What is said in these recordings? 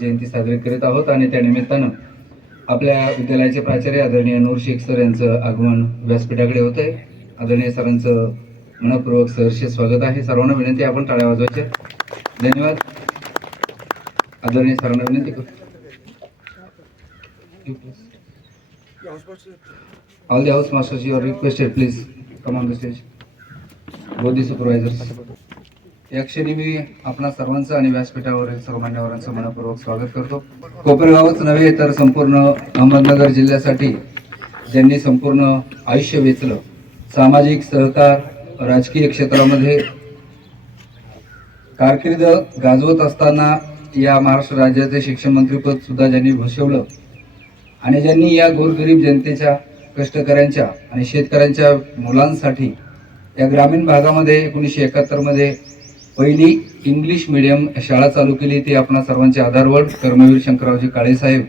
जयंती साजरी करीत आहोत आणि त्या निमित्तानं आपल्या विद्यालयाचे प्राचार्य आदरणीय नूर शेख सर यांचं आगमन व्यासपीठाकडे होत आहे. आदरणीय सरांचं मनपूर्वक सहर्ष स्वागत आहे. सर्वांना विनंती आपण टाळ्या वाजवायच्या. धन्यवाद. आदरणीय सरांना विनंती करतो. All the house masters you are requested, please come on the stage. Both. या क्षणी मी आपणा सर्वांचं आणि व्यासपीठावरील सर्व मान्यवरांचं मनपूर्वक स्वागत करतो. कोपरगावच नव्हे तर संपूर्ण अहमदनगर जिल्ह्यासाठी ज्यांनी संपूर्ण आयुष्य वेचलं सामाजिक सहकार राजकीय क्षेत्रामध्ये कारकिर्द गाजवत असताना या महाराष्ट्र राज्याचे शिक्षण मंत्रीपद सुद्धा ज्यांनी भूषवलं आणि ज्यांनी या गोरगरीब जनतेच्या कष्टकऱ्यांच्या आणि शेतकऱ्यांच्या मुलांसाठी या ग्रामीण भागामध्ये एकोणीसशे एकाहत्तरमध्ये पहिली इंग्लिश मिडियम शाळा चालू केली ती आपणा सर्वांचे आधारवड कर्मवीर शंकररावजी काळेसाहेब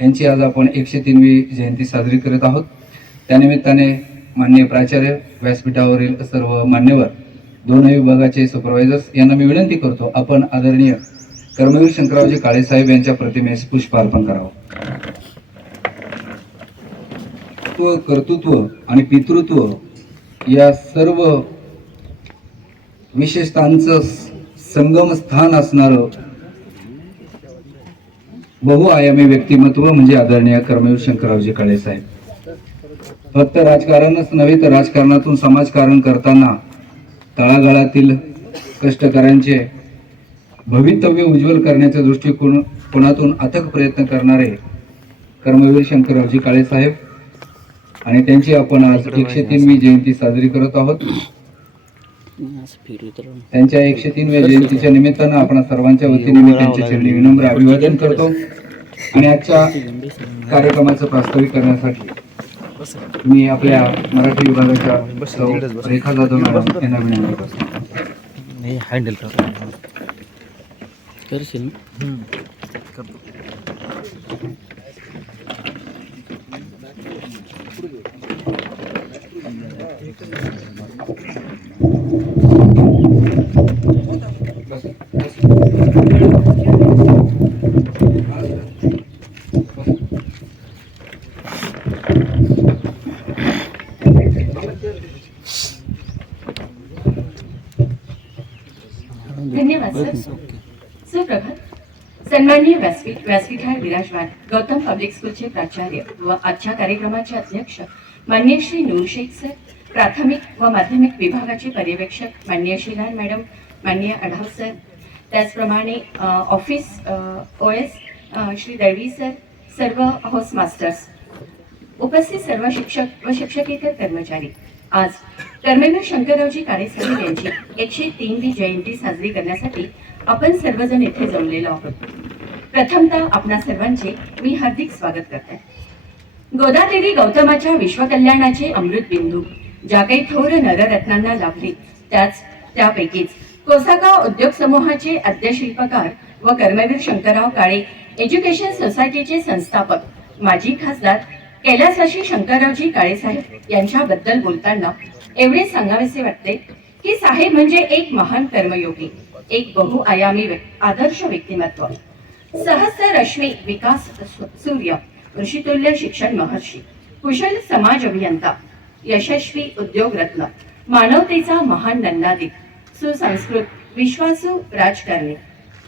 यांची आज आपण एकशे तीनवी जयंती साजरी करत आहोत. त्यानिमित्ताने माननीय प्राचार्य व्यासपीठावरील सर्व मान्यवर दोनही विभागाचे सुपरवायझर्स यांना मी विनंती करतो आपण आदरणीय कर्मवीर शंकररावजी काळेसाहेब यांच्या प्रतिमेस पुष्पार्पण करावं. कर्तृत्व आणि पितृत्व या सर्व विशेषतांचं संगम स्थान असणारं बहुआयामी व्यक्तिमत्व म्हणजे आदरणीय कर्मवीर शंकररावजी काळे साहेब. फक्त राजकारणच नव्हे तर राजकारणातून समाजकारण करताना तळागाळातील कष्टकऱ्यांचे भवितव्य उज्ज्वल करण्याच्या दृष्टिकोन कोणातून अथक प्रयत्न करणारे कर्मवीर शंकररावजी काळे साहेब. आणि त्यांची आपण आज एकशे तीनवी जयंती साजरी करत आहोत. त्यांच्या एकशे तीनव्या जयंतीच्या निमित्तानं आपण सर्वांच्या वतीने मी त्यांच्या चरणी विनम्र अभिवादन करतो. आणि आजच्या कार्यक्रमाचं प्रास्ताविक करण्यासाठी मी आपल्या मराठी विभागाच्या रेखा जाधव मॅडम यांना विनंती करतो. हँडल कर करशील पब्लिक स्कूलचे प्राचार्य व आजच्या कार्यक्रमाचे अध्यक्ष मान्य श्री नूरशेख सर प्राथमिक व माध्यमिक विभागाचे पर्यवेक्षक मान्य श्रीलाल मॅडम मान्य अढाव सर त्याचप्रमाणे office O S Shri Dalvi sir सर्व हाऊस मास्टर्स उपस्थित सर्व शिक्षक व शिक्षकेतर कर्मचारी. आज कर्मेंद्र शंकररावजी काळे साहेब यांची एकशे तीनवी जयंती साजरी करण्यासाठी आपण सर्वजण येथे जमलेलो आहोत. प्रथमतः आपणा सर्वांचे मी हार्दिक स्वागत करते. गोदादेवी गौतमाच्या विश्वकल्याणाचे अमृत बिंदू ज्या काही थोर नररत्नांना लाभले त्याच त्यापैकीच कोसागाव उद्योग समूहाचे अध्यशिल्पकार व कर्मवीर शंकरराव काळे एज्युकेशन सोसायटीचे संस्थापक माजी खासदार कैलासवाशी शंकररावजी काळेसाहेब यांच्याबद्दल बोलताना एवढे सांगावेसे वाटते की साहेब म्हणजे एक महान कर्मयोगी एक बहुआयामी व्यक्- आदर्श व्यक्तिमत्व. सहस्र रश्मी विकास सूर्य ऋषितुल्य शिक्षण महर्षी कुशल समाज अभियंता यशस्वी उद्योग रत्न मानवतेचा महान दंडाधिक सुसंस्कृत विश्वासू राजकारणी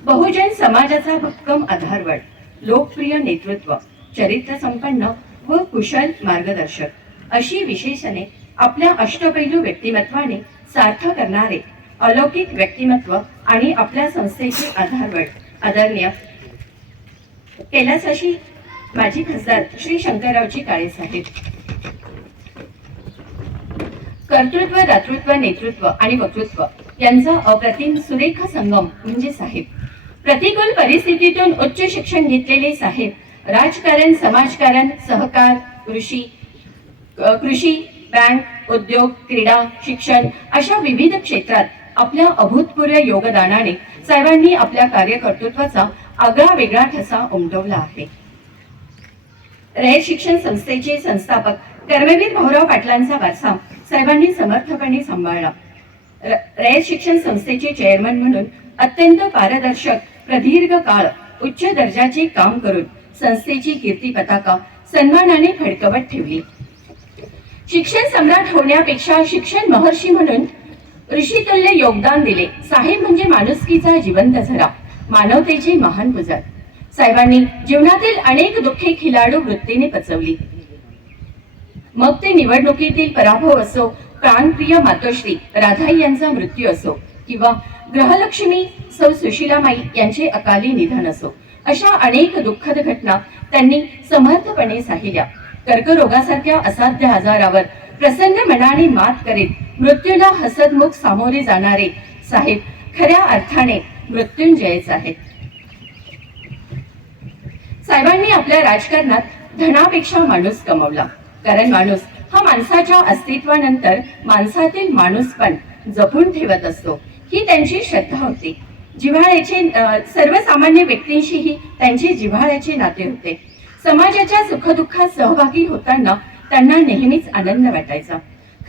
बहुजन समाजाचा भक्कम आधारवड लोकप्रिय नेतृत्व चरित्र संपन्न व कुशल मार्गदर्शक. अशी विशेषणे आपल्या अष्टपैलू व्यक्तिमत्वाने सार्थ करणारे अलौकिक व्यक्तिमत्व आणि आपल्या संस्थेचे आधारवड आदरणीय कैलासाशी माजी खासदार श्री शंकररावजी काळे साहेब. कर्तृत्व दातृत्व नेतृत्व आणि वक्तृत्व यांचा अप्रतिम सुरेख संगम म्हणजे साहेब. प्रतिकूल परिस्थितीतून उच्च शिक्षण घेतलेले साहेब राजकारण समाजकारण सहकार कृषी कृषी बँक उद्योग क्रीडा शिक्षण अशा विविध क्षेत्रात आपल्या अभूतपूर्व योगदानाने साहेबांनी आपल्या कार्यकर्तृत्वाचा आगळा वेगळा ठसा उमटवला आहे. रयत शिक्षण संस्थेचे संस्थापक कर्मवीर भाऊराव पाटलांचा वारसा साहेबांनी समर्थपणे सांभाळला. रयत शिक्षण संस्थेचे चेअरमन म्हणून अत्यंत पारदर्शक प्रदीर्घ काळ उच्च दर्जाचे काम करून संस्थेची कीर्ती पताका सन्मानाने फडकवत ठेवली. शिक्षण सम्राट होण्यापेक्षा शिक्षण महर्षी म्हणून ऋषितुल्य योगदान दिले. साहेब म्हणजे माणुसकीचा जिवंत झरा. मानवतेचे महान गुजर साहेबांनी जीवनातील अनेक दुःखे खिलाडू वृत्तीने पचवली. मग ते निवडणुकीतील पराभव असो प्राणप्रिय मातोश्री राधाई यांचा मृत्यू असो किंवा ग्रहलक्ष्मी सौ सुशीलामाई यांचे अकाली निधन असो अशा अनेक दुःखद घटना त्यांनी समर्थपणे साहिल्या कर्करोगासारख्या असाध्य आजारावर प्रसन्न मनाने मात करीत मृत्यूला हसतमुख सामोरे जाणारे साहेब खऱ्या अर्थाने मृत्युंजयच आहेत साहेबांनी आपल्या राजकारणात धनापेक्षा माणूस कमवला. कारण माणूस हा माणसाच्या अस्तित्वानंतर माणसातील माणूस पण जपून ठेवत असतो. ही त्यांची श्रद्धा होती. जिव्हाळ्याचे सर्वसामान्य व्यक्तींशीही त्यांचे जिव्हाळ्याचे नाते होते. समाजाच्या सुखदुःखात सहभागी होताना त्यांना नेहमीच आनंद वाटायचा.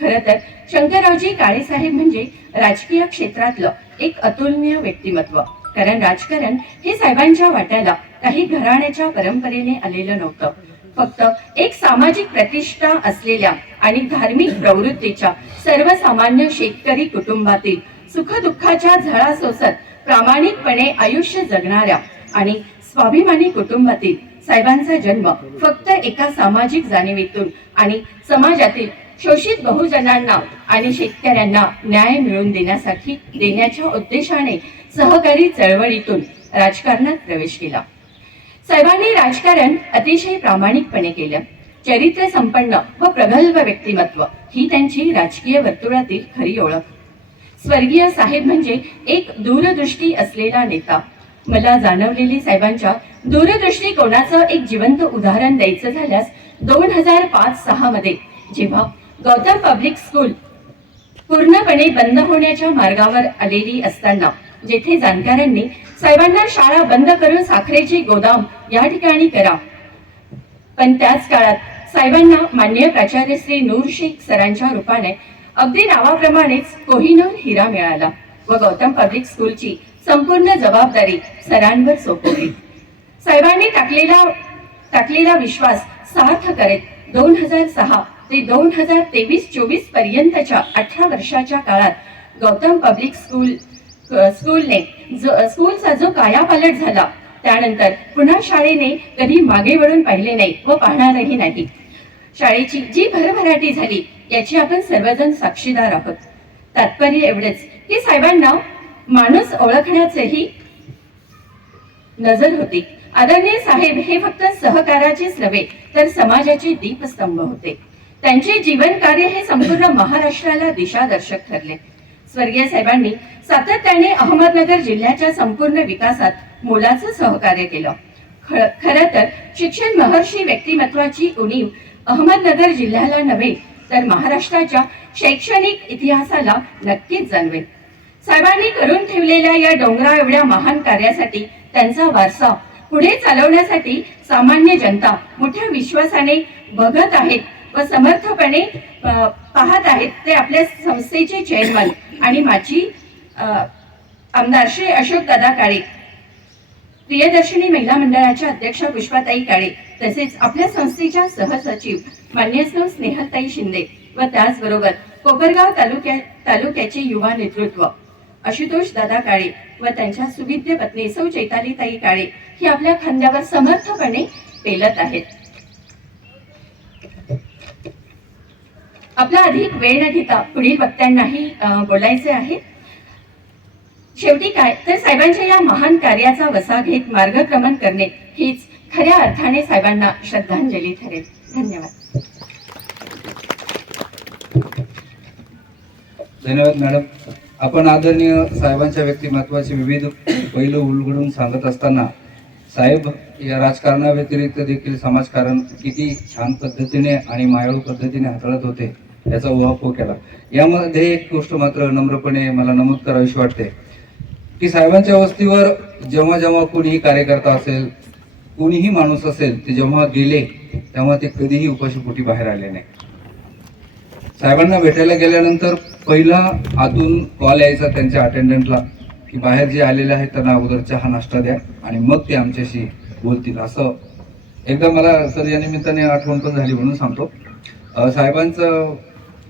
खर तर शंकररावजी काळेसाहेब म्हणजे राजकीय क्षेत्रातलं एक अतुलनीय व्यक्तिमत्व. कारण राजकारण हे साहेबांच्या वाट्याला काही घराण्याच्या परंपरेने आलेलं नव्हतं. फक्त एक सामाजिक प्रतिष्ठा असलेल्या आणि धार्मिक प्रवृत्तीच्या सर्वसामान्य शेतकरी कुटुंबातील सुखदुःखाच्या झळा सोसत प्रामाणिकपणे आयुष्य जगणाऱ्या आणि स्वाभिमानी कुटुंबातील साहेबांचा जन्म फक्त एका सामाजिक जाणीवेतून आणि समाजातील शोषित बहुजनांना आणि शेतकऱ्यांना न्याय मिळवून देण्यासाठी देण्याच्या उद्देशाने सहकारी चळवळीतून राजकारणात प्रवेश केला. साहेबांनी राजकारण अतिशय प्रामाणिकपणे केलं. चरित्र संपन्न व प्रगल्भ व्यक्तिमत्व ही त्यांची राजकीय वर्तुळातील खरी ओळख. स्वर्गीय साहेब म्हणजे एक दूरदृष्टी असलेला नेता. मला जाणवलेली साहेबांच्या दूरदृष्टी कोणाचं एक जिवंत उदाहरण द्यायचं झाल्यास दोन हजार पाच सहा मध्ये जेव्हा गौतम पब्लिक स्कूल पूर्णपणे बंद होण्याच्या मार्गावर आलेली असताना जेथे जाणकारांनी साहेबांना शाळा बंद करून साखरेचे गोदाम या ठिकाणी करा. पण त्याच काळात साहेबांना मान्य प्राचार्य श्री नूर शेख सरांच्या रूपाने अगदी नावाप्रमाणेच कोहिनूर हिरा मिळाला व गौतम पब्लिक स्कूलची संपूर्ण जबाबदारी सरांवर सोपवली. साहेबांनी टाकलेला टाकलेला विश्वास सार्थ करत दोन हजार सहा ते दोन हजार तेवीस चोवीस पर्यंतच्या अठरा वर्षाच्या काळात गौतम पब्लिक स्कूल स्कूलने जो स्कूलचा जो कायापालट झाला त्यानंतर पुन्हा शाळेने कधी मागे वळून पाहिले नाही व पाहणारही नाही. शाळेची जी भरभराटी झाली याची आपण सर्वजण साक्षीदार आहोत. तात्पर्य एवढेच की साहेबांना माणूस ओळखण्याचेही नजर होती. आदरणीय साहेब हे फक्त सहकाराचेच नव्हे तर समाजाचे दीपस्तंभ होते. त्यांचे जीवन कार्य हे संपूर्ण महाराष्ट्राला दिशादर्शक ठरले. स्वर्गीय साहेबांनी सातत्याने अहमदनगर जिल्ह्याच्या संपूर्ण विकासात मोलाचं सहकार्य केलं. खर तर शिक्षण महर्षी व्यक्तिमत्वाची उणीव अहमदनगर जिल्ह्याला नव्हे तर महाराष्ट्राच्या शैक्षणिक इतिहासाला नक्कीच जाणवेल. साहेबांनी करून ठेवलेल्या या डोंगरा एवढ्या महान कार्यासाठी त्यांचा वारसा पुढे चालवण्यासाठी सामान्य जनता मोठ्या विश्वासाने बघत आहेत व समर्थपणे पाहत आहेत ते आपल्या संस्थेचे चेअरमन आणि माझी आमदार श्री अशोक दादा काळे प्रियदर्शिनी महिला मंडळाच्या अध्यक्षा पुष्पाताई काळे तसेच आपल्या संस्थेच्या सहसचिव मान्यस्व स्नेहताई शिंदे व त्याचबरोबर कोपरगाव तालुक्या तालुक्याचे युवा नेतृत्व आशुतोष दादा काळे व त्यांच्या सुविद्य पत्नी सौ चैतालीताई काळे ही आपल्या खांद्यावर समर्थपणे पेलत आहेत. आपला अधिक वेळ न घेता. पुढील वक्त्यांनाही बोलायचे आहे. शेवटी काय? तर साहेबांच्या या महान कार्याचा वसा घेत मार्गक्रमण करणे हीच खऱ्या अर्थाने साहेबांना श्रद्धांजली ठरेल. धन्यवाद. धन्यवाद मॅडम. आपण आदरणीय साहेबांच्या व्यक्तिमत्वाचे विविध पैलू उलगडून सांगत असताना साहेब या राजकारणाव्यतिरिक्त देखील समाजकारण किती छान पद्धतीने आणि मायाळू पद्धतीने हाताळत होते. याचा उहापोह केला. यामध्ये एक गोष्ट मात्र नम्रपणे मला नमूद करावीशी वाटते. की साहेबांच्या वस्तीवर जेव्हा जेव्हा कोणीही कार्यकर्ता असेल कोणीही माणूस असेल ते जेव्हा गेले तेव्हा ते कधीही उपाशीपोटी बाहेर आले नाही. साहेबांना भेटायला गेल्यानंतर पहिला आतून कॉल यायचा त्यांच्या अटेंडंटला की बाहेर जे आलेले आहेत त्यांना अगोदर चहा नाश्ता द्या आणि मग ते आमच्याशी बोलतील. असं एकदा मला सर या निमित्ताने आठवण पण झाली म्हणून सांगतो. साहेबांचं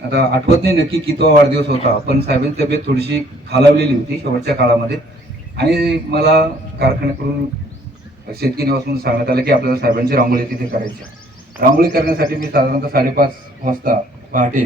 आता आठवत नाही नक्की कितवा वाढदिवस होता पण साहेबांची तब्येत थोडीशी खालावलेली होती शेवटच्या काळामध्ये. आणि मला कारखान्याकडून शेतकी निवासून सांगण्यात आलं की आपल्याला साहेबांची रांगोळी तिथे करायची आहे. रांगोळी करण्यासाठी मी साधारणतः साडेपाच वाजता पहाटे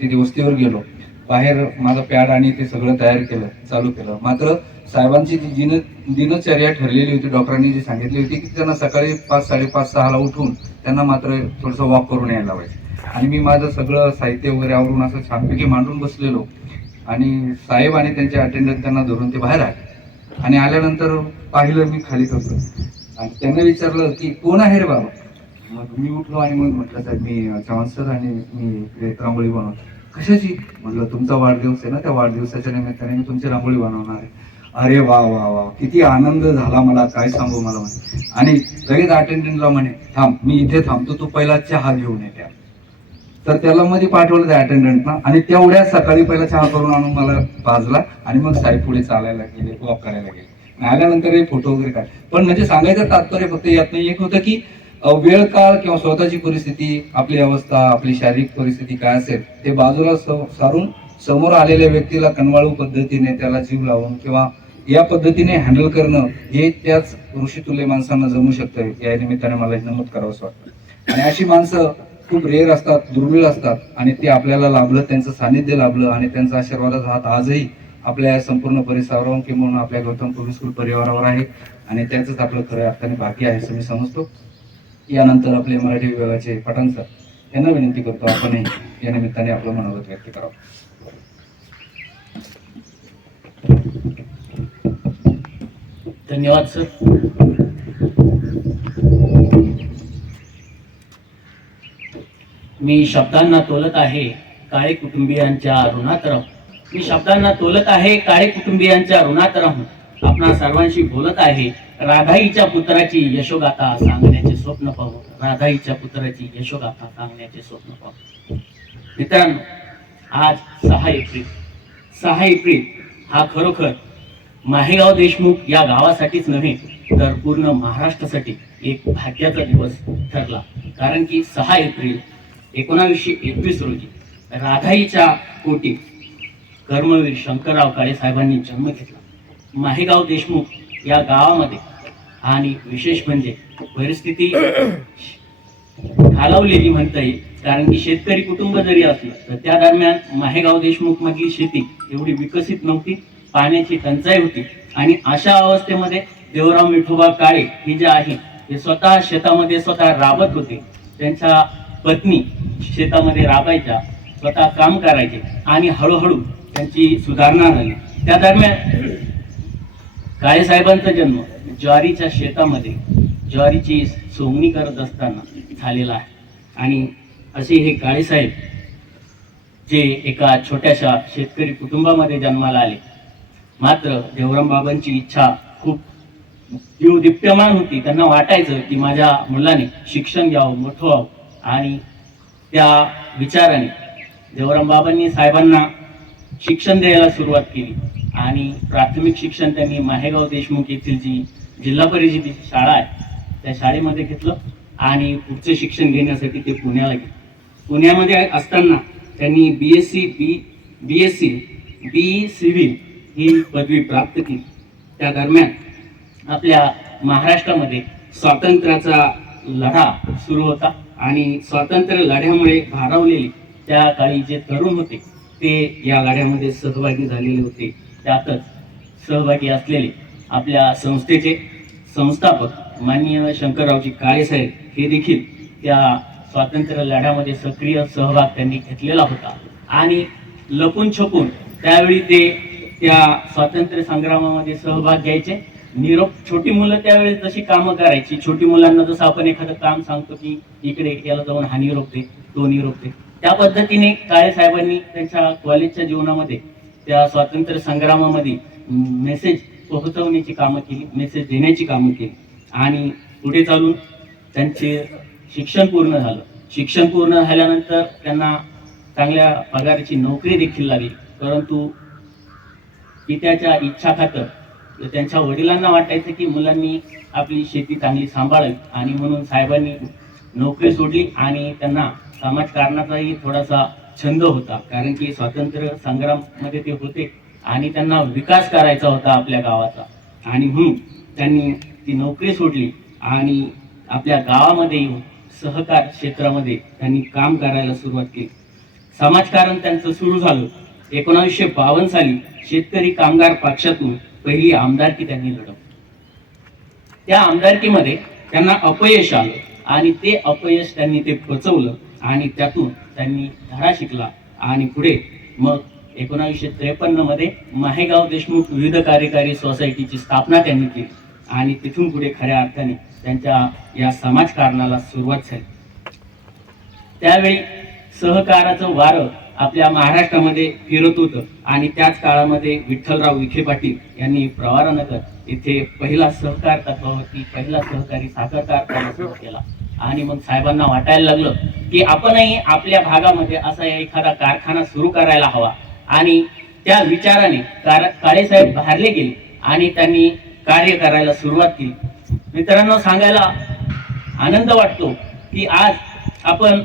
तिथे वस्तीवर गेलो. बाहेर माझं पॅड आणि ते सगळं तयार केलं चालू केलं. मात्र साहेबांची जी दिन दिनचर्या ठरलेली होती डॉक्टरांनी जी सांगितली होती की त्यांना सकाळी पाच साडेपाच सहाला उठून त्यांना मात्र थोडंसं वॉक करून यायला लावायचं. आणि मी माझं सगळं साहित्य वगैरे आवरून असं छानपैकी मांडून बसलेलो. आणि साहेब आणि त्यांचे अटेंडंट त्यांना धरून ते बाहेर आले. आणि आल्यानंतर पाहिलं मी खाली करतो आणि त्यांना विचारलं की कोण आहे रे बाबा? मग मी उठलो आणि मग म्हटलं साहेब मी चव्हाण सर आणि मी रांगोळी बनवतो. कशाची? म्हटलं तुमचा वाढदिवस आहे ना त्या वाढदिवसाच्या निमित्ताने मी तुमची रांगोळी बनवणार आहे. अरे वा वा वा किती आनंद झाला मला काय सांगू मला? म्हणे. आणि लगेच अटेंडंटला म्हणे थांब मी इथे थांबतो तू पहिला चहा घेऊन येत्या तर त्याला मध्ये पाठवलं त्या अटेंडंटना आणि तेवढ्या सकाळी पहिला चहा करून आणून मला पाजला आणि मग साहेब पुढे चालायला गेले वॉक करायला गेले. आल्यानंतर हे फोटो वगैरे काय पण म्हणजे सांगायचं तात्पर्य फक्त यात नाही. एक होतं की वेळ काळ किंवा स्वतःची परिस्थिती आपली अवस्था आपली शारीरिक परिस्थिती काय असेल ते बाजूला सारून समोर आलेल्या व्यक्तीला कनवाळू पद्धतीने त्याला जीव लावून किंवा या पद्धतीने हँडल करणं हे त्याच ऋषितुल्य माणसांना जमू शकतं या निमित्ताने मला हे नमूद करावंसं वाटतं. आणि अशी माणसं खूप रेअर असतात दुर्मिळ असतात आणि ते आपल्याला लाभलं त्यांचं सानिध्य लाभलं आणि त्यांचा आशीर्वादाचा हात आजही आपल्या या संपूर्ण परिसरावर किंवा आपल्या गौतम पब्लिक स्कूल परिवारावर आहे आणि त्याचंच आपलं खरं अर्थाने बाकी आहे असं मी समजतो. यानंतर आपले मराठी विभागाचे पठाण सर यांना विनंती करतो आपणही या निमित्ताने आपलं मनोगत व्यक्त करावं. धन्यवाद सर मी शब्दांना तोलत आहे काळे कुटुंबियांच्या ऋणात राहू? मी शब्दांना तोलत आहे काळे कुटुंबियांच्या ऋणात राहू? आपणा सर्वांशी बोलत आहे राधाईच्या पुत्राची यशोगाथा सांगण्याचे स्वप्न पाहू. राधाईच्या पुत्राची यशोगाथा सांगण्याचे स्वप्न पाहू. मित्रांनो आज सहा एप्रिल. सहा एप्रिल हा खरोखर माहेगाव देशमुख या गावासाठीच नव्हे तर पूर्ण महाराष्ट्रासाठी एक भाग्याचा दिवस ठरला. कारण की सहा एप्रिल एकोणावीसशे एकवीस रोजी राधाईच्या पोटी कर्मवीर शंकरराव काळे साहेबांनी जन्म घेतला. माहेगाव देशमुख या गावामध्ये आणि विशेष म्हणजे परिस्थिती खालावलेली म्हणता येईल. कारण की शेतकरी कुटुंब जरी असलं तर त्या दरम्यान माहेगाव देशमुख मधली शेती एवढी विकसित नव्हती. पाण्याची टंचाई होती. आणि अशा अवस्थेमध्ये देवराव विठोबा काळे हे जे आहे ते स्वतः शेतामध्ये स्वतः राबत होते. त्यांच्या पत्नी शेतामध्ये राबायच्या स्वतः काम करायचे आणि हळूहळू त्यांची सुधारणा झाली. त्या दरम्यान काळेसाहेबांचा जन्म ज्वारीच्या शेतामध्ये ज्वारीची सोंगणी करत असताना झालेला आहे. आणि असे हे काळेसाहेब जे एका छोट्याशा शेतकरी कुटुंबामध्ये जन्माला आले. मात्र देवरामबाबांची इच्छा खूप जीव दीप्यमान होती. त्यांना वाटायचं की माझ्या मुलाने शिक्षण घ्यावं मोठं व्हावं. आणि त्या विचाराने देवराम बाबांनी साहेबांना शिक्षण द्यायला सुरुवात केली. आणि प्राथमिक शिक्षण त्यांनी माहेगाव देशमुख येथील जी जिल्हा परिषदेची शाळा आहे त्या शाळेमध्ये घेतलं आणि पुढचं शिक्षण घेण्यासाठी ते पुण्याला गेले. पुण्यामध्ये असताना त्यांनी B S C B B S C B civil ही पदवी प्राप्त केली. त्या दरम्यान आपल्या महाराष्ट्रामध्ये स्वातंत्र्याचा लढा सुरू होता. आणि स्वातंत्र्य लढ्यामुळे भारावलेले त्या काळी जे तरुण होते ते या लढ्यामध्ये सहभागी झालेले होते. त्यातच सहभागी असलेले आपल्या संस्थेचे संस्थापक माननीय शंकररावजी काळेसाहेब हे देखील त्या स्वातंत्र्य लढ्यामध्ये सक्रिय सहभाग त्यांनी घेतलेला होता. आणि लपून छपून त्यावेळी ते त्या स्वातंत्र्य संग्रामामध्ये सहभाग घ्यायचे. निरोप छोटी मुलं त्यावेळी जशी कामं करायची छोटी मुलांना जसं आपण एखादं काम सांगतो की इकडे याला जाऊन हा निरोप दे तो निरोप दे. त्या पद्धतीने काळे साहेबांनी त्यांच्या कॉलेजच्या जीवनामध्ये त्या स्वातंत्र्य संग्रामामध्ये मेसेज पोहोचवण्याची कामं केली मेसेज देण्याची कामं केली. आणि पुढे चालून त्यांचे शिक्षण पूर्ण झालं. शिक्षण पूर्ण झाल्यानंतर त्यांना चांगल्या पगाराची नोकरी देखील लागली. परंतु पित्याच्या इच्छा खातर तर त्यांच्या वडिलांना वाटायचं की मुलांनी आपली शेती चांगली सांभाळावी आणि म्हणून साहेबांनी नोकरी सोडली आणि त्यांना समाजकारणाचाही थोडासा छंद होता. कारण की स्वातंत्र्य संग्राममध्ये ते होते आणि त्यांना विकास करायचा होता आपल्या गावाचा. आणि म्हणून त्यांनी ती नोकरी सोडली आणि आपल्या गावामध्ये येऊन सहकार क्षेत्रामध्ये त्यांनी काम करायला सुरुवात केली. समाजकारण त्यांचं सुरू झालं. एकोणावीसशे बावन्न साली शेतकरी कामगार पक्षातून पहिली आमदारकी त्यांनी लढवली. त्या आमदारकीमध्ये त्यांना अपयश आलं आणि ते अपयश त्यांनी ते पचवलं आणि त्यातून त्यांनी धडा शिकला. आणि पुढे मग एकोणावीसशे त्रेपन्नमध्ये माहेगाव देशमुख विविध कार्यकारी सोसायटीची स्थापना त्यांनी केली. आणि तिथून पुढे खऱ्या अर्थाने त्यांच्या या समाजकारणाला सुरुवात झाली. त्यावेळी सहकाराचं वारं आपल्या महाराष्ट्रामध्ये फिरत होतं. आणि त्याच काळामध्ये विठ्ठलराव विखे पाटील यांनी प्रवारानगर येथे पहिला सहकार तत्वावरती पहिला सहकारी साखर कारखाना सुरू केला. आणि मग साहेबांना वाटायला लागलं की आपणही आपल्या भागामध्ये असा एखादा कारखाना सुरू करायला हवा. आणि त्या विचाराने कार काळेसाहेब भारले गेले आणि त्यांनी कार्य करायला सुरुवात केली. मित्रांनो सांगायला आनंद वाटतो की आज आपण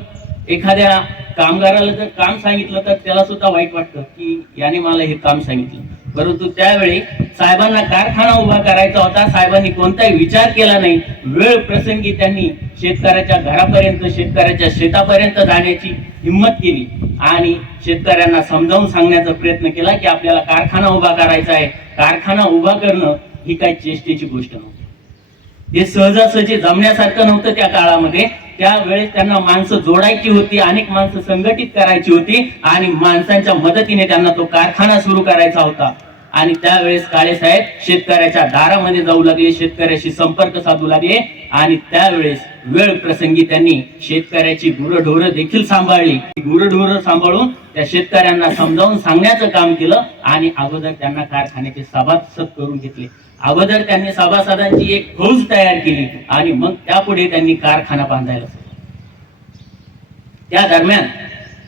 एखाद्या कामगाराला जर काम सांगितलं तर त्याला सुद्धा वाईट वाटतं की याने मला हे काम सांगितलं. परंतु त्यावेळी साहेबांना कारखाना उभा करायचा होता. साहेबांनी कोणताही विचार केला नाही. वेळ प्रसंगी त्यांनी शेतकऱ्याच्या घरापर्यंत शेतकऱ्याच्या शेतापर्यंत जाण्याची हिंमत केली. आणि शेतकऱ्यांना समजावून सांगण्याचा प्रयत्न केला की आपल्याला कारखाना उभा करायचा आहे. कारखाना उभा करणं ही काही चेष्टेची गोष्ट नव्हती. हे सहजासहजी जमण्यासारखं नव्हतं त्या काळामध्ये. त्यावेळेस त्यांना माणसं जोडायची होती अनेक माणसं संघटित करायची होती आणि माणसांच्या मदतीने त्यांना तो कारखाना सुरू करायचा होता. आणि त्यावेळेस काळे साहेब शेतकऱ्याच्या दारामध्ये जाऊ लागले शेतकऱ्याशी संपर्क साधू लागले आणि त्यावेळेस वेळ प्रसंगी त्यांनी शेतकऱ्याची गुरढोरं देखील सांभाळली. गुरढोरं सांभाळून त्या शेतकऱ्यांना समजावून सांगण्याचं काम केलं आणि अगोदर त्यांना कारखान्याचे सभासद करून घेतले. अगोदर त्यांनी सभासदांची एक फौज तयार केली आणि मग त्यापुढे त्यांनी कारखाना बांधायला त्या दरम्यान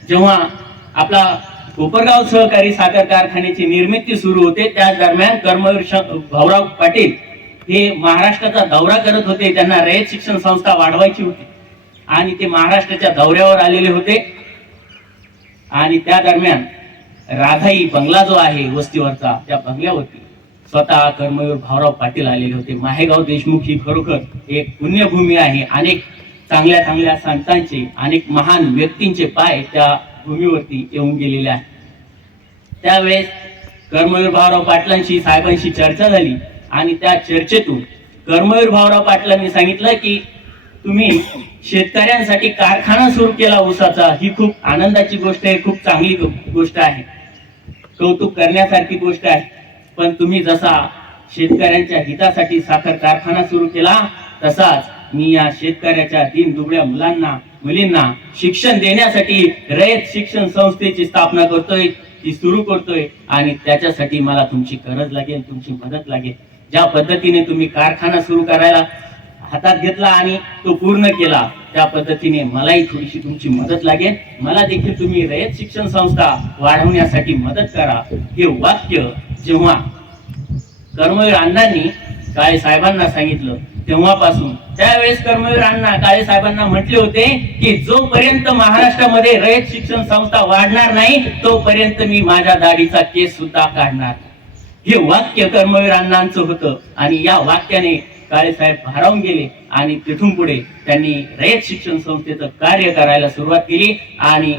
जेव्हा आपला कोपरगाव सहकारी साखर कारखान्याची निर्मिती सुरू होते त्या दरम्यान कर्मवीर भाऊराव पाटील हे महाराष्ट्राचा दौरा करत होते. त्यांना रयत शिक्षण संस्था वाढवायची होती आणि ते महाराष्ट्राच्या दौऱ्यावर आलेले होते. आणि त्या दरम्यान राधाई बंगला जो आहे वस्तीवरचा त्या बंगल्यावरती स्वतः कर्मवीर भाऊराव पाटील आलेले होते. माहेगाव देशमुख ही खरोखर एक पुण्यभूमी आहे. अनेक चांगल्या चांगल्या संतांचे अनेक महान व्यक्तींचे पाय त्या भूमीवरती येऊन गेलेले आहेत. त्यावेळेस कर्मवीर भाऊराव पाटलांशी साहेबांशी चर्चा झाली आणि त्या चर्चेतून कर्मवीर भाऊराव पाटलांनी सांगितलं की तुम्ही शेतकऱ्यांसाठी कारखाना सुरू केला ऊसाचा. ही खूप आनंदाची गोष्ट आहे. खूप चांगली गोष्ट आहे. कौतुक करण्यासारखी गोष्ट आहे. पण तुम्ही जसा शेतकऱ्यांच्या हितासाठी साखर कारखाना सुरू केला तसाच मी या शेतकऱ्याच्या तीन दुबळ्या मुलांना मुलींना शिक्षण देण्यासाठी रयत शिक्षण संस्थेची स्थापना करतोय ती सुरू करतोय आणि त्याच्यासाठी मला तुमची गरज लागेल तुमची मदत लागेल. ज्या पद्धतीने तुम्ही कारखाना सुरू करायला हातात घेतला आणि तो पूर्ण केला त्या पद्धतीने मलाही थोडीशी तुमची मदत लागेल. मला देखील तुम्ही रयत शिक्षण संस्था वाढवण्यासाठी मदत करा. हे वाक्य जेव्हा कर्मवीर अण्णांनी काळे साहेबांना सांगितलं तेव्हापासून त्यावेळेस कर्मवीर अण्णा काळे साहेबांना म्हटले होते की जोपर्यंत महाराष्ट्रामध्ये रयत शिक्षण संस्था वाढणार नाही तोपर्यंत मी माझ्या दाढीचा केस सुद्धा काढणार. हे वाक्य कर्मवीर अण्णांचं होतं आणि या वाक्याने काळेसाहेब भारावून गेले आणि तिथून पुढे त्यांनी रयत शिक्षण संस्थेचं कार्य करायला सुरुवात केली आणि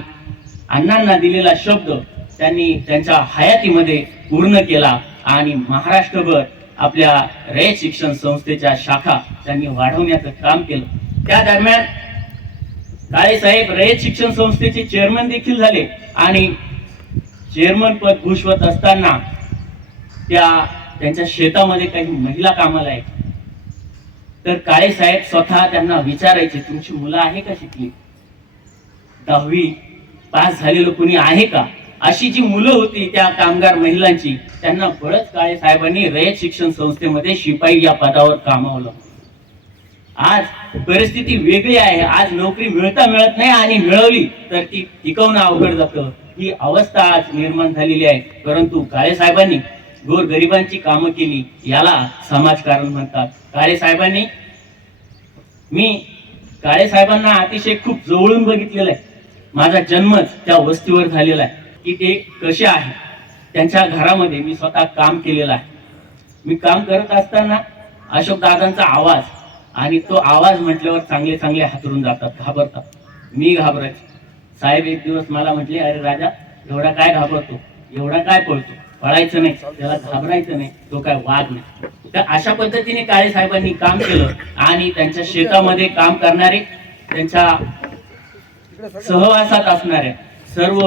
अण्णांना दिलेला शब्द त्यांनी त्यांच्या हयातीमध्ये पूर्ण केला आणि महाराष्ट्रभर आपल्या रयत शिक्षण संस्थेच्या शाखा त्यांनी वाढवण्याचं काम केलं. त्या दरम्यान काळे साहेब रयत शिक्षण संस्थेचे चेअरमन देखील झाले आणि चेअरमन पद भूषवत असताना त्या त्यांच्या शेतामध्ये काही महिला कामाला आहेत. तर काळे साहेब स्वतः त्यांना विचारायचे तुमची मुलं आहे का शिकली दहावी पास झालेलं कुणी आहे का? अशी जी मुलं होती त्या कामगार महिलांची त्यांना बरंच काळे साहेबांनी रयत शिक्षण संस्थेमध्ये शिपाई या पदावर कामावलं. आज परिस्थिती वेगळी आहे. आज नोकरी मिळता मिळत नाही आणि मिळवली तर ती टिकवणं अवघड जातं. ही अवस्था आज निर्माण झालेली आहे. परंतु काळे साहेबांनी गोर गरिबांची कामं केली याला समाजकारण म्हणतात. काळे साहेबांनी मी काळे साहेबांना अतिशय खूप जवळून बघितलेलं आहे. माझा जन्मच त्या वस्तीवर झालेला आहे. की ते कसे आहे? त्यांच्या घरामध्ये मी स्वतः काम केलेलं आहे. मी काम करत असताना अशोक दादांचा आवाज आणि तो आवाज म्हटल्यावर चांगले चांगले हातरून जातात घाबरतात. मी घाबरायचो. साहेब एक दिवस मला म्हटले अरे राजा एवढा काय घाबरतो? एवढा काय पळतो? पळायचं नाही त्याला घाबरायचं नाही तो काय वाघ नाही. तर अशा पद्धतीने काळे साहेबांनी काम केलं आणि त्यांच्या शेतामध्ये काम करणारे त्यांच्या सहवासात असणाऱ्या सर्व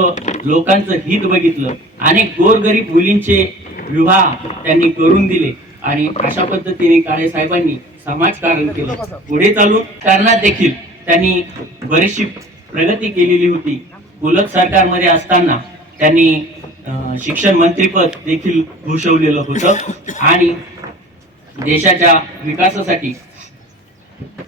लोकांचं हित बघितलं. अनेक गोरगरीब मुलींचे विवाह त्यांनी करून दिले. आणि अशा पद्धतीने काळे साहेबांनी समाजकारण केलं. पुढे चालून त्यांना देखील त्यांनी बरीचशी प्रगती केलेली होती. उलट सरकारमध्ये असताना त्यांनी शिक्षण मंत्रीपद देखील भूषवलेलं होतं. आणि देशाच्या विकासासाठी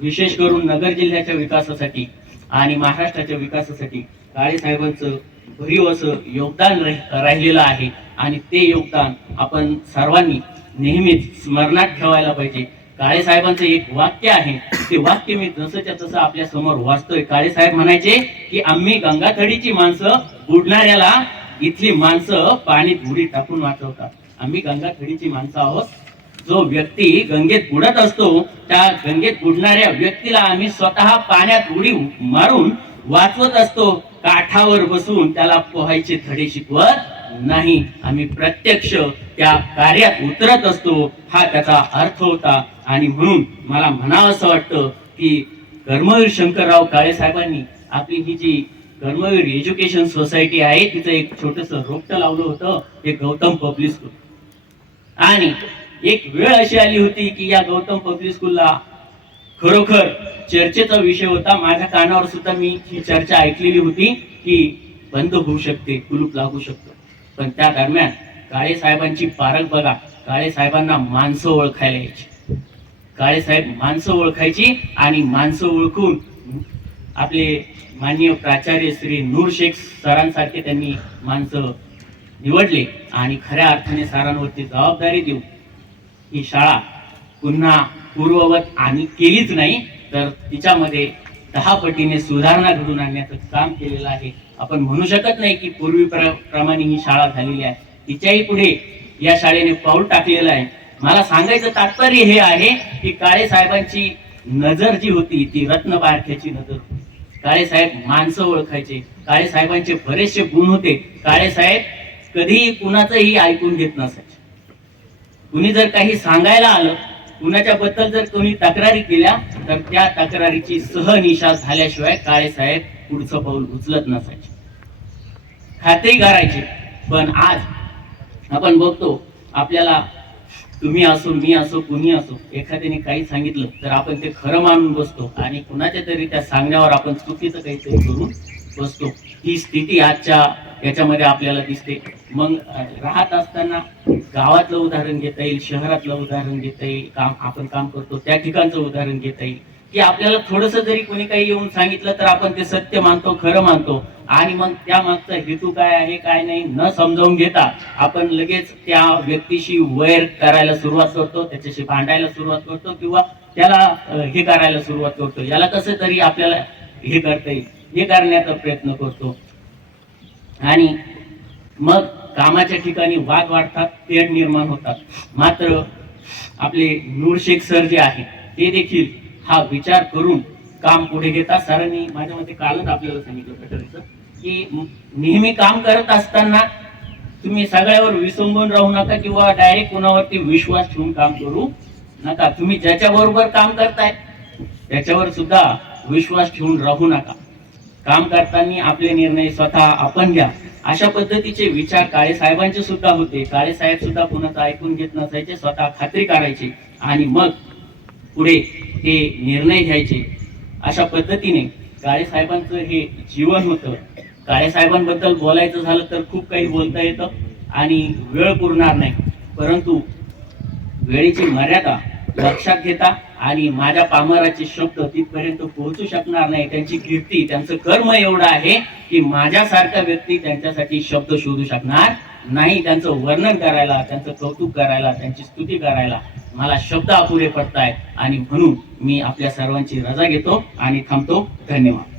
विशेष करून नगर जिल्ह्याच्या विकासासाठी आणि महाराष्ट्राच्या विकासासाठी काळे साहेबांचं भरीव असं योगदान राहिलेलं आहे. आणि ते योगदान आपण सर्वांनी नेहमीच स्मरणात ठेवायला पाहिजे. काळे साहेबांचं एक वाक्य आहे. ते वाक्य मी जसंच्या तसं आपल्यासमोर वाचतोय. काळे साहेब म्हणायचे की आम्ही गंगाथडीची माणसं बुडणाऱ्याला इथली माणसं पाणीत बुडी टाकून वाचवतात. आम्ही गंगाथडीची माणसं आहोत. जो व्यक्ती गंगेत बुडत असतो त्या गंगेत बुडणाऱ्या व्यक्तीला आम्ही स्वतः पाण्यात उडी मारून वाचवत असतो काठावर बसून त्याला पोहायचे धडे शिकवत नाही. आम्ही प्रत्यक्ष त्या कार्यात उतरत असतो. हा त्याचा अर्थ होता. आणि म्हणून मला म्हणावं असं वाटतं की कर्मवीर शंकरराव काळे साहेबांनी आपली ही जी कर्मवीर एज्युकेशन सोसायटी आहे तिचं एक छोटस रोपट लावलं होतं. ते गौतम पब्लिक स्कूल. आणि एक वेळ अशी आली होती की या गौतम पब्लिक स्कूलला खरोखर चर्चेचा विषय होता. माझ्या कानावर सुद्धा मी ही चर्चा ऐकलेली होती की बंद होऊ शकते कुलूप लागू शकतं. पण त्या दरम्यान काळे साहेबांची पारख बघा. काळे साहेबांना माणसं ओळखायला यायची. काळे साहेब माणसं ओळखायची आणि माणसं ओळखून आपले माननीय प्राचार्य श्री नूर शेख सरांसारखे त्यांनी माणसं निवडले आणि खऱ्या अर्थाने सरांवरती जबाबदारी देऊन ही शाळा पुन्हा पूर्ववत आणि केलीच नाही तर तिच्यामध्ये दहा पटीने सुधारणा घडून आणण्याचं काम केलेलं आहे. आपण म्हणू शकत नाही की पूर्वी प्र- प्रमाणे ही शाळा झालेली आहे. तिच्याही पुढे या शाळेने पाऊल टाकलेलं आहे. मला सांगायचं तात्पर्य हे आहे की काळे साहेबांची नजर जी होती ती रत्न बारख्याची नजर होती. काळे साहेब माणसं ओळखायचे. काळे साहेबांचे बरेचसे गुण होते. काळे साहेब कधीही कुणाचंही ऐकून घेत नसायचे. कुणी जर काही सांगायला आलं कुणाच्या बद्दल जर तुम्ही तक्रारी केल्या तर त्या तक्रारीची सहनिशा झाल्याशिवाय काळे साहेब पुढचं पाऊल उचलत नसायचे. खातेही घालायचे पण आज आपण बघतो आपल्याला तुम्ही असो मी असो कुणी असो एखाद्याने काही सांगितलं तर आपण ते खरं मानून बसतो. आणि कुणाच्या तरी त्या सांगण्यावर आपण चुकीचं काहीतरी करून बसतो. ही स्थिती आजच्या याच्यामध्ये आपल्याला दिसते. मग राहत असताना गावातलं उदाहरण घेता येईल शहरातलं उदाहरण घेता येईल काम आपण काम करतो त्या ठिकाणचं उदाहरण घेता येईल. की आपल्याला थोडस जरी कोणी काही येऊन सांगितलं तर आपण ते सत्य मानतो खरं मानतो. आणि मग त्या मागचा हेतू काय आहे काय नाही न समजावून घेता आपण लगेच त्या व्यक्तीशी वैर करायला सुरुवात करतो त्याच्याशी भांडायला सुरुवात करतो किंवा त्याला हे करायला सुरुवात करतो. याला कसं तरी आपल्याला हे करता येईल हे करण्याचा प्रयत्न करतो. आणि मग कामाच्या ठिकाणी वाद वाढतात तेढ निर्माण होतात. मात्र आपले नूरशेख सर जे आहे ते देखील हा विचार करून काम पुढे घेतात. सरांनी माझ्या मते कालच आपल्याला सांगितलं की नेहमी काम करत असताना तुम्ही सगळ्यावर विसंबून राहू नका किंवा डायरेक्ट कोणावरती विश्वास ठेवून काम करू नका. तुम्ही ज्याच्या बरोबर काम करताय त्याच्यावर सुद्धा विश्वास ठेवून राहू नका. काम करताना आपले निर्णय स्वतः आपण घ्या. अशा पद्धतीचे विचार काळे साहेबांचे सुद्धा होते. काळे साहेब सुद्धा कुणाचं ऐकून घेत नसायचे स्वतः खात्री करायचे आणि मग पुढे हे निर्णय घ्यायचे. अशा पद्धतीने काळे साहेबांचं हे जीवन होतं. काळे साहेबांबद्दल बोलायचं झालं तर खूप काही बोलता येतं आणि वेळ पुरणार नाही. परंतु वेळेची मर्यादा लक्षात घेता आणि माझ्या पामराचे शब्द तिथपर्यंत पोहोचू शकणार नाही. त्यांची कीर्ती त्यांचं कर्म एवढं आहे की माझ्यासारखा व्यक्ती त्यांच्यासाठी शब्द शोधू शकणार नाही. त्यांचं वर्णन करायला त्यांचं कौतुक करायला त्यांची स्तुती करायला मला शब्द अपुरे पडतायत. आणि म्हणून मी आपल्या सर्वांची रजा घेतो आणि थांबतो. धन्यवाद.